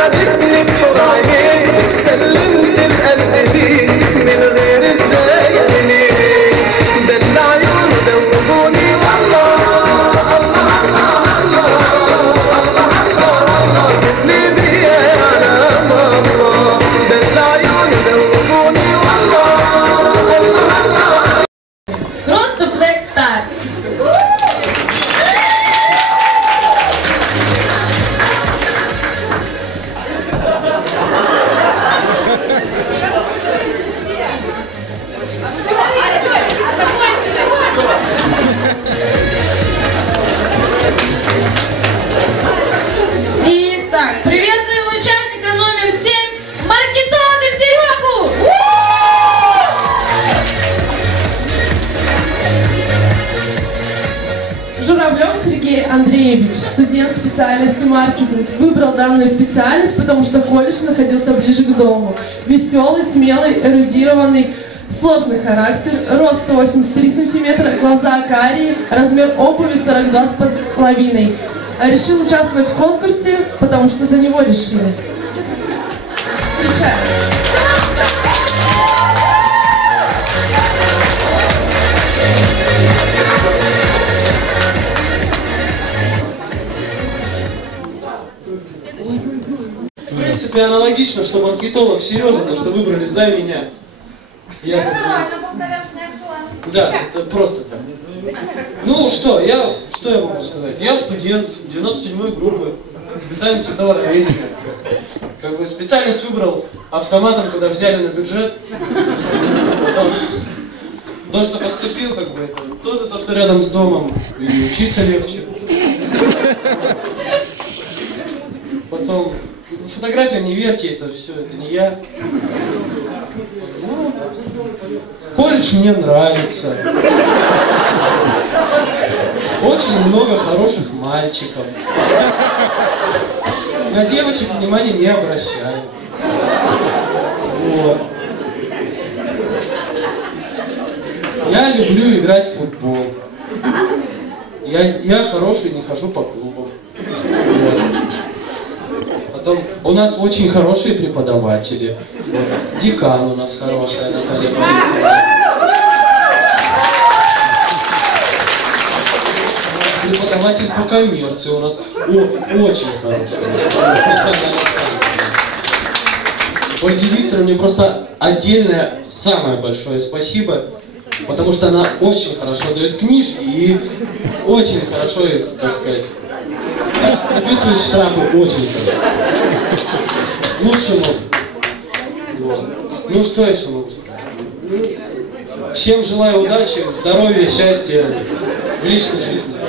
أنا بكتب حر عينيك سلم Журавлев Сергей Андреевич, студент специальности маркетинг, выбрал данную специальность, потому что колледж находился ближе к дому. Веселый, смелый, эрудированный, сложный характер, рост 183 сантиметра, глаза карие, размер обуви 42 с половиной. Решил участвовать в конкурсе, потому что за него решили. Встречаем. Принципе, аналогично, что маркетолог Сережа, то, что выбрали за меня. Я Да, это просто так. Ну что, я, что я могу сказать? Я студент 97-й группы, специальность товароведения. Как бы специальность выбрал автоматом, когда взяли на бюджет. То, что поступил, как бы, это тоже то, что рядом с домом, и учиться легче. Потом, фотографиям не верьте, это все, это не я. Ну, колледж мне нравится. Очень много хороших мальчиков. На девочек внимания не обращаю. Вот. Я люблю играть в футбол. Я, я хороший, не хожу по клубам. Потом у нас очень хорошие преподаватели. Декан у нас хорошая Наталья Борисовна. Преподаватель по коммерции у нас о- очень хороший. Ольге Викторовне просто отдельное, самое большое спасибо, потому что она очень хорошо дает книжки и очень хорошо так сказать, записывает штрафы очень хорошо. Лучше может. Вот. Ну что я? Всем желаю удачи, здоровья, счастья в личной жизни.